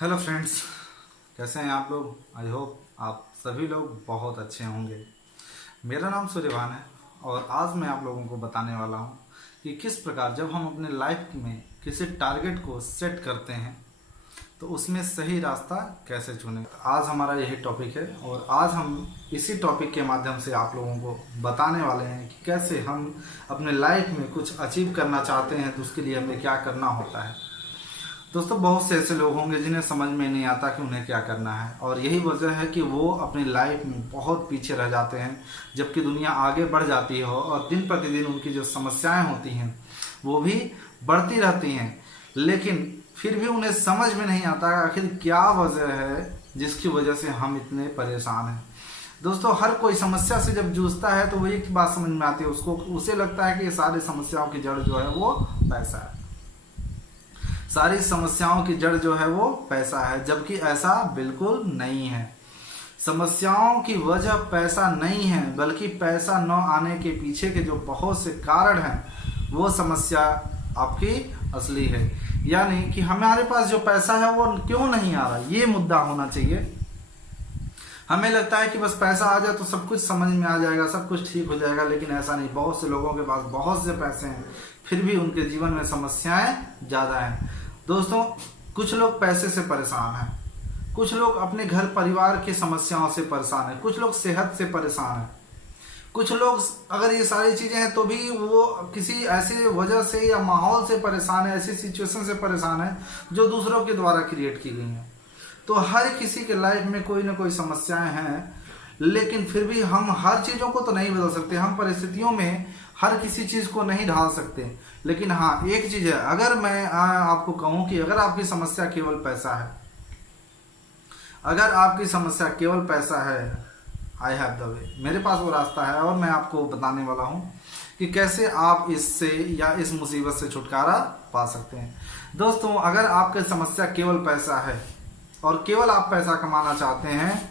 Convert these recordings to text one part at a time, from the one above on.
Hello friends, कैसे हैं आप लोग। आई होप आप सभी लोग बहुत अच्छे होंगे। मेरा नाम सूर्यभान है और आज मैं आप लोगों को बताने वाला हूं कि किस प्रकार जब हम अपने लाइफ में किसी टारगेट को सेट करते हैं तो उसमें सही रास्ता कैसे चुनें। आज हमारा यही टॉपिक है और आज हम इसी टॉपिक के माध्यम से आप लोगों को बताने वाले हैं कि कैसे हम अपने लाइफ में कुछ अचीव करना चाहते हैं तो उसके लिए हमें क्या करना होता है। दोस्तों, बहुत से ऐसे लोग होंगे जिन्हें समझ में नहीं आता कि उन्हें क्या करना है और यही वजह है कि वो अपनी लाइफ में बहुत पीछे रह जाते हैं, जबकि दुनिया आगे बढ़ जाती हो और दिन प्रतिदिन उनकी जो समस्याएं होती हैं वो भी बढ़ती रहती हैं, लेकिन फिर भी उन्हें समझ में नहीं आता आखिर क्या वजह है जिसकी वजह से हम इतने परेशान हैं। दोस्तों, हर कोई समस्या से जब जूझता है तो वो एक बात समझ में आती है, उसे लगता है कि ये सारी समस्याओं की जड़ जो है वो पैसा है। सारी समस्याओं की जड़ जो है वो पैसा है, जबकि ऐसा बिल्कुल नहीं है। समस्याओं की वजह पैसा नहीं है, बल्कि पैसा न आने के पीछे के जो बहुत से कारण हैं वो समस्या आपकी असली है। यानी कि हमारे पास जो पैसा है वो क्यों नहीं आ रहा, ये मुद्दा होना चाहिए। हमें लगता है कि बस पैसा आ जाए तो सब कुछ समझ में आ जाएगा, सब कुछ ठीक हो जाएगा, लेकिन ऐसा नहीं। बहुत से लोगों के पास बहुत से पैसे हैं फिर भी उनके जीवन में समस्याएं ज़्यादा हैं। दोस्तों, कुछ लोग पैसे से परेशान हैं, कुछ लोग अपने घर परिवार की समस्याओं से परेशान हैं, कुछ लोग सेहत से परेशान हैं, कुछ लोग अगर ये सारी चीज़ें हैं तो भी वो किसी ऐसी वजह से या माहौल से परेशान है, ऐसी सिचुएशन से परेशान है जो दूसरों के द्वारा क्रिएट की गई हैं। तो हर किसी के लाइफ में कोई ना कोई समस्याएं हैं, लेकिन फिर भी हम हर चीज़ों को तो नहीं बदल सकते, हम परिस्थितियों में हर किसी चीज़ को नहीं ढाल सकते। लेकिन हाँ, एक चीज़ है, अगर मैं आपको कहूँ कि अगर आपकी समस्या केवल पैसा है, अगर आपकी समस्या केवल पैसा है, आई हैव द वे, मेरे पास वो रास्ता है और मैं आपको बताने वाला हूँ कि कैसे आप इससे या इस मुसीबत से छुटकारा पा सकते हैं। दोस्तों, अगर आपकी समस्या केवल पैसा है और केवल आप पैसा कमाना चाहते हैं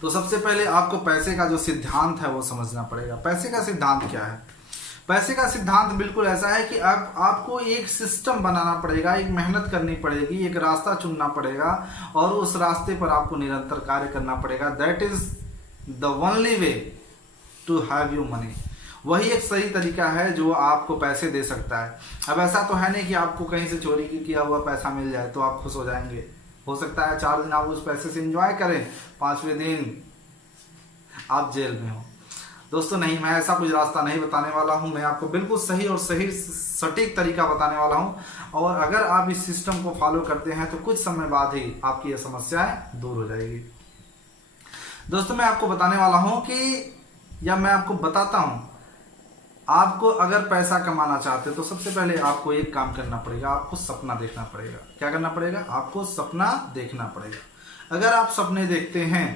तो सबसे पहले आपको पैसे का जो सिद्धांत है वो समझना पड़ेगा। पैसे का सिद्धांत क्या है? पैसे का सिद्धांत बिल्कुल ऐसा है कि आपको एक सिस्टम बनाना पड़ेगा, एक मेहनत करनी पड़ेगी, एक रास्ता चुनना पड़ेगा और उस रास्ते पर आपको निरंतर कार्य करना पड़ेगा। That is the only way to have you money. वही एक सही तरीका है जो आपको पैसे दे सकता है। अब ऐसा तो है नहीं कि आपको कहीं से चोरी किया हुआ पैसा मिल जाए तो आप खुश हो जाएंगे। हो सकता है 4 दिन आप उस पैसे से एंजॉय करें, 5वें दिन आप जेल में हो। दोस्तों, नहीं, मैं ऐसा कुछ रास्ता नहीं बताने वाला हूं। मैं आपको बिल्कुल सही और सही सटीक तरीका बताने वाला हूं और अगर आप इस सिस्टम को फॉलो करते हैं तो कुछ समय बाद ही आपकी ये समस्याएं दूर हो जाएगी। दोस्तों, मैं आपको बताने वाला हूं कि या मैं आपको बताता हूं, आपको अगर पैसा कमाना चाहते हैं तो सबसे पहले आपको एक काम करना पड़ेगा, आपको सपना देखना पड़ेगा। क्या करना पड़ेगा? आपको सपना देखना पड़ेगा। अगर आप सपने देखते हैं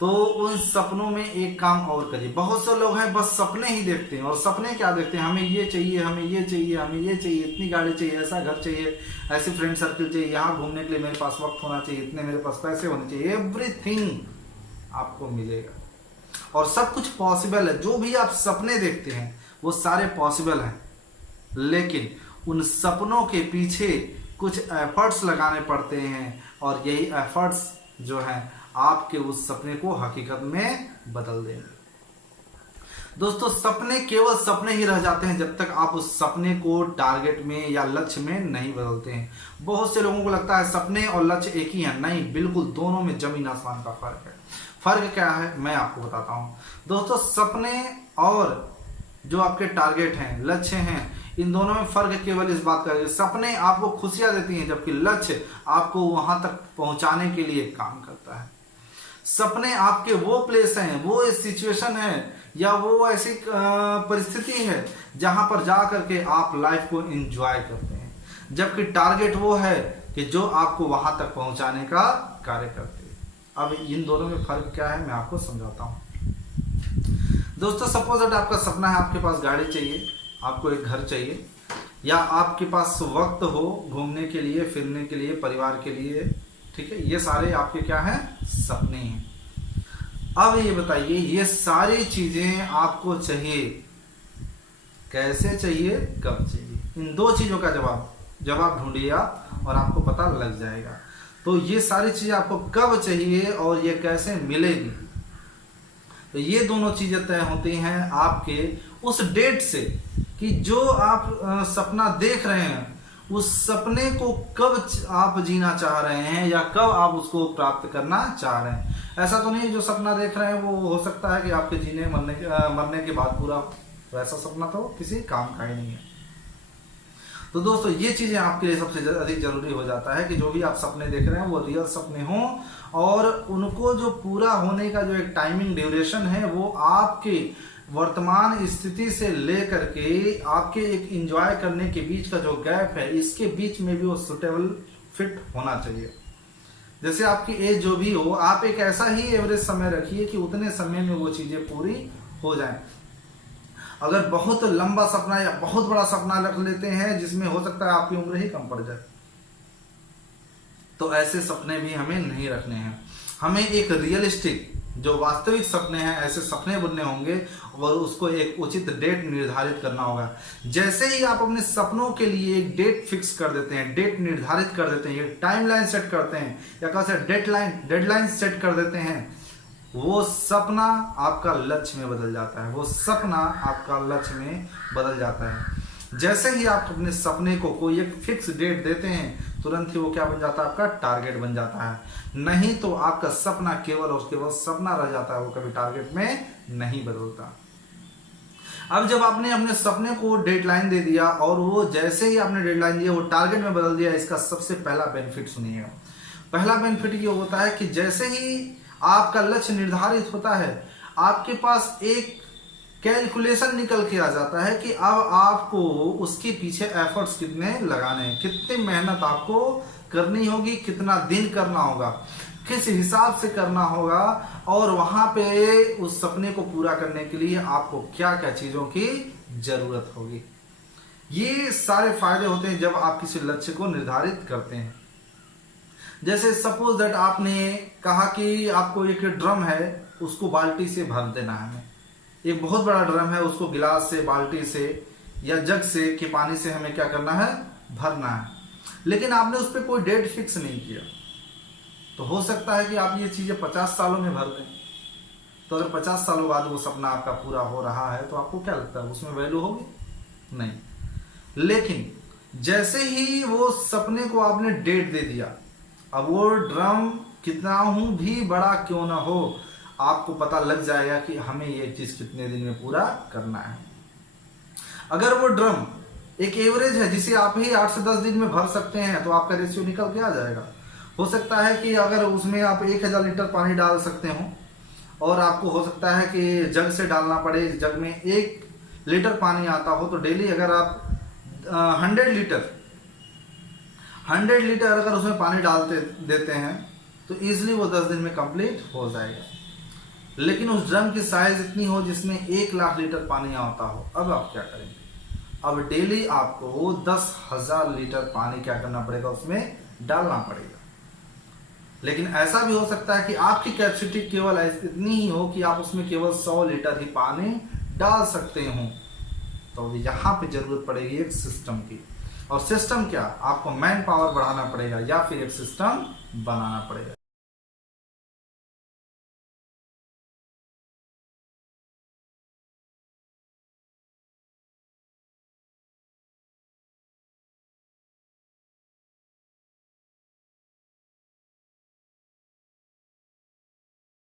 तो उन सपनों में एक काम और करिए। बहुत से लोग हैं बस सपने ही देखते हैं और सपने क्या देखते हैं, हमें ये चाहिए, हमें ये चाहिए, हमें ये चाहिए, इतनी गाड़ी चाहिए, ऐसा घर चाहिए, ऐसी फ्रेंड सर्किल चाहिए, यहाँ घूमने के लिए मेरे पास वक्त होना चाहिए, इतने मेरे पास पैसे होने चाहिए। एवरीथिंग आपको मिलेगा और सब कुछ पॉसिबल है। जो भी आप सपने देखते हैं वो सारे पॉसिबल हैं, लेकिन उन सपनों के पीछे कुछ एफर्ट्स लगाने पड़ते हैं और यही एफर्ट्स जो हैं आपके उस सपने को हकीकत में बदल देंगे। दोस्तों, सपने केवल सपने ही रह जाते हैं जब तक आप उस सपने को टारगेट में या लक्ष्य में नहीं बदलते हैं। बहुत से लोगों को लगता है सपने और लक्ष्य एक ही है। नहीं, बिल्कुल दोनों में जमीन आसमान का फर्क है। फर्क क्या है मैं आपको बताता हूं। दोस्तों, सपने और जो आपके टारगेट हैं, लक्ष्य हैं, इन दोनों में फर्क केवल इस बात का है, सपने आपको खुशियां देती हैं जबकि लक्ष्य आपको वहां तक पहुंचाने के लिए काम करता है। सपने आपके वो प्लेस हैं, वो सिचुएशन है या वो ऐसी परिस्थिति है जहां पर जा करके आप लाइफ को एंजॉय करते हैं, जबकि टारगेट वो है कि जो आपको वहां तक पहुंचाने का कार्य करते हैं। अब इन दोनों में फर्क क्या है मैं आपको समझाता हूं। दोस्तों, सपोज दैट आपका सपना है, आपके पास गाड़ी चाहिए, आपको एक घर चाहिए, या आपके पास वक्त हो घूमने के लिए, फिरने के लिए, परिवार के लिए, ठीक है, ये सारे आपके क्या हैं? सपने हैं। अब ये बताइए, ये सारी चीजें आपको चाहिए, कैसे चाहिए, कब चाहिए? इन दो चीजों का जवाब ढूंढिए आप और आपको पता लग जाएगा। तो ये सारी चीज़ें आपको कब चाहिए और ये कैसे मिलेगी, तो ये दोनों चीज़ें तय होती हैं आपके उस डेट से कि जो आप सपना देख रहे हैं उस सपने को कब आप जीना चाह रहे हैं या कब आप उसको प्राप्त करना चाह रहे हैं। ऐसा तो नहीं जो सपना देख रहे हैं वो हो सकता है कि आपके जीने मरने के बाद पूरा हो, तो ऐसा सपना तो किसी काम का ही नहीं है। तो दोस्तों ये चीज़ें आपके लिए सबसे अधिक जरूरी हो जाता है कि जो भी आप सपने देख रहे हैं वो रियल सपने हों और उनको जो पूरा होने का जो एक टाइमिंग ड्यूरेशन है वो आपके वर्तमान स्थिति से लेकर के आपके एक एंजॉय करने के बीच का जो गैप है इसके बीच में भी वो सुटेबल फिट होना चाहिए। जैसे आपकी एज जो भी हो आप एक ऐसा ही एवरेज समय रखिए कि उतने समय में वो चीज़ें पूरी हो जाएं। अगर बहुत लंबा सपना या बहुत बड़ा सपना रख लेते हैं जिसमें हो सकता है आपकी उम्र ही कम पड़ जाए, तो ऐसे सपने भी हमें नहीं रखने हैं। हमें एक रियलिस्टिक जो वास्तविक सपने हैं ऐसे सपने बुनने होंगे और उसको एक उचित डेट निर्धारित करना होगा। जैसे ही आप अपने सपनों के लिए एक डेट फिक्स कर देते हैं, डेट निर्धारित कर देते हैं, टाइमलाइन सेट करते हैं या कैसे डेडलाइन सेट कर देते हैं, वो सपना आपका लक्ष्य में बदल जाता है। वो सपना आपका लक्ष्य में बदल जाता है। जैसे ही आप अपने सपने को कोई एक फिक्स डेट देते हैं तुरंत ही वो क्या बन जाता है, आपका टारगेट बन जाता है। नहीं तो आपका सपना केवल और केवल सपना रह जाता है, वो कभी टारगेट में नहीं बदलता। अब जब आपने अपने सपने को डेडलाइन दे दिया और वो जैसे ही आपने डेडलाइन दिया वो टारगेट में बदल दिया, इसका सबसे पहला बेनिफिट सुनिएगा। पहला बेनिफिट ये होता है कि जैसे ही आपका लक्ष्य निर्धारित होता है आपके पास एक कैलकुलेशन निकल के आ जाता है कि अब आपको उसके पीछे एफर्ट्स कितने लगाने हैं, कितनी मेहनत आपको करनी होगी, कितना दिन करना होगा, किस हिसाब से करना होगा और वहां पे उस सपने को पूरा करने के लिए आपको क्या क्या चीजों की जरूरत होगी। ये सारे फायदे होते हैं जब आप किसी लक्ष्य को निर्धारित करते हैं। जैसे सपोज दैट आपने कहा कि आपको एक ड्रम है उसको बाल्टी से भर देना है, हमें एक बहुत बड़ा ड्रम है उसको गिलास से, बाल्टी से या जग से कि पानी से हमें क्या करना है, भरना है। लेकिन आपने उस पर कोई डेट फिक्स नहीं किया, तो हो सकता है कि आप ये चीजें 50 सालों में भर दें। तो अगर 50 सालों बाद वो सपना आपका पूरा हो रहा है तो आपको क्या लगता है उसमें वैल्यू होगी? नहीं। लेकिन जैसे ही वो सपने को आपने डेट दे दिया, अब वो ड्रम कितना भी बड़ा क्यों ना हो आपको पता लग जाएगा कि हमें ये चीज कितने दिन में पूरा करना है। अगर वो ड्रम एक एवरेज है जिसे आप ही 8 से 10 दिन में भर सकते हैं तो आपका रेशियो निकल के आ जाएगा। हो सकता है कि अगर उसमें आप 1000 लीटर पानी डाल सकते हो और आपको हो सकता है कि जग से डालना पड़े, जग में 1 लीटर पानी आता हो, तो डेली अगर आप 100 लीटर अगर उसमें पानी डालते देते हैं तो इजीली वो 10 दिन में कंप्लीट हो जाएगा। लेकिन उस ड्रम की साइज इतनी हो जिसमें 1 लाख लीटर पानी आता हो, अब आप क्या करेंगे? अब डेली आपको 10,000 लीटर पानी क्या करना पड़ेगा, उसमें डालना पड़ेगा। लेकिन ऐसा भी हो सकता है कि आपकी कैपेसिटी केवल इतनी ही हो कि आप उसमें केवल 100 लीटर ही पानी डाल सकते हो। तो यहाँ पे जरूरत पड़ेगी एक सिस्टम की। और सिस्टम क्या? आपको मैन पावर बढ़ाना पड़ेगा या फिर एक सिस्टम बनाना पड़ेगा।